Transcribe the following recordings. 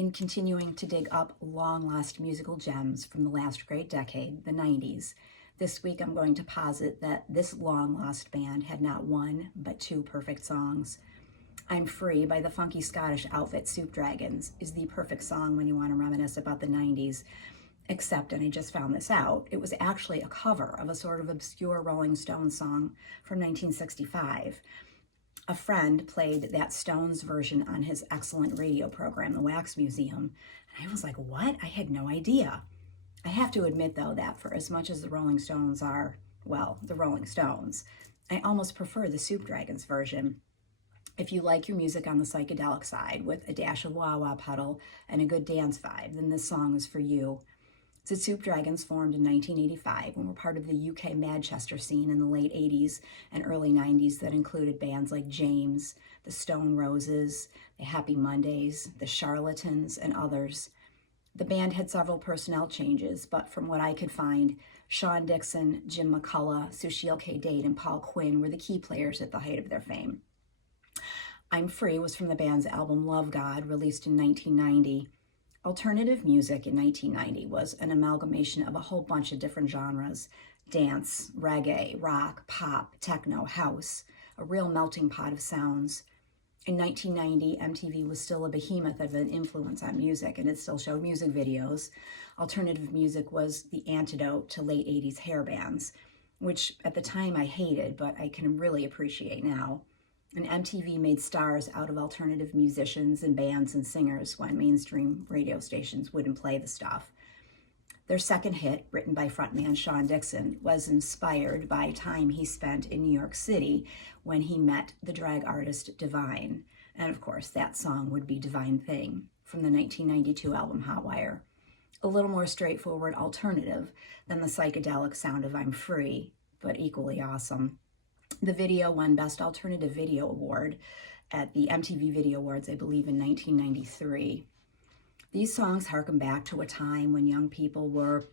In continuing to dig up long-lost musical gems from the last great decade, the 90s, this week I'm going to posit that this long-lost band had not one, but two perfect songs. I'm Free by the funky Scottish outfit Soup Dragons is the perfect song when you want to reminisce about the 90s, except, and I just found this out, it was actually a cover of a sort of obscure Rolling Stones song from 1965. A friend played that Stones version on his excellent radio program, The Wax Museum, and I was like, what? I had no idea. I have to admit, though, that for as much as the Rolling Stones are, well, the Rolling Stones, I almost prefer the Soup Dragons version. If you like your music on the psychedelic side with a dash of wah-wah pedal and a good dance vibe, then this song is for you. The Soup Dragons formed in 1985 and were part of the UK Manchester scene in the late 80s and early 90s that included bands like James, the Stone Roses, the Happy Mondays, the Charlatans, and others. The band had several personnel changes, but from what I could find, Sean Dixon, Jim McCullough, Sushil K. Date, and Paul Quinn were the key players at the height of their fame. I'm Free was from the band's album Love God, released in 1990. Alternative music in 1990 was an amalgamation of a whole bunch of different genres: dance, reggae, rock, pop, techno, house, a real melting pot of sounds. In 1990, MTV was still a behemoth of an influence on music, and it still showed music videos. Alternative music was the antidote to late 80s hair bands, which at the time I hated, but I can really appreciate now. And MTV made stars out of alternative musicians and bands and singers when mainstream radio stations wouldn't play the stuff. Their second hit, written by frontman Sean Dixon, was inspired by time he spent in New York City when he met the drag artist Divine. And of course, that song would be Divine Thing from the 1992 album Hotwire. A little more straightforward alternative than the psychedelic sound of I'm Free, but equally awesome. The video won Best Alternative Video Award at the MTV Video Awards, I believe, in 1993. These songs harken back to a time when young people were,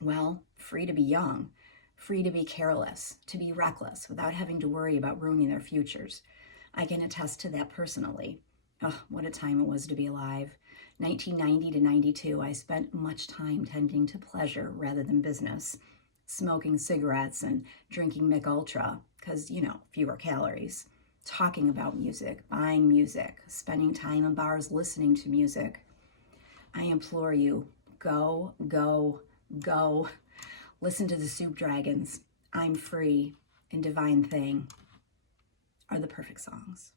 well, free to be young, free to be careless, to be reckless without having to worry about ruining their futures. I can attest to that personally. Oh, what a time it was to be alive. 1990 to 92, I spent much time tending to pleasure rather than business, smoking cigarettes and drinking Mick Ultra, because, fewer calories, talking about music, buying music, spending time in bars listening to music. I implore you, go, go, go. Listen to the Soup Dragons. I'm Free and Divine Thing are the perfect songs.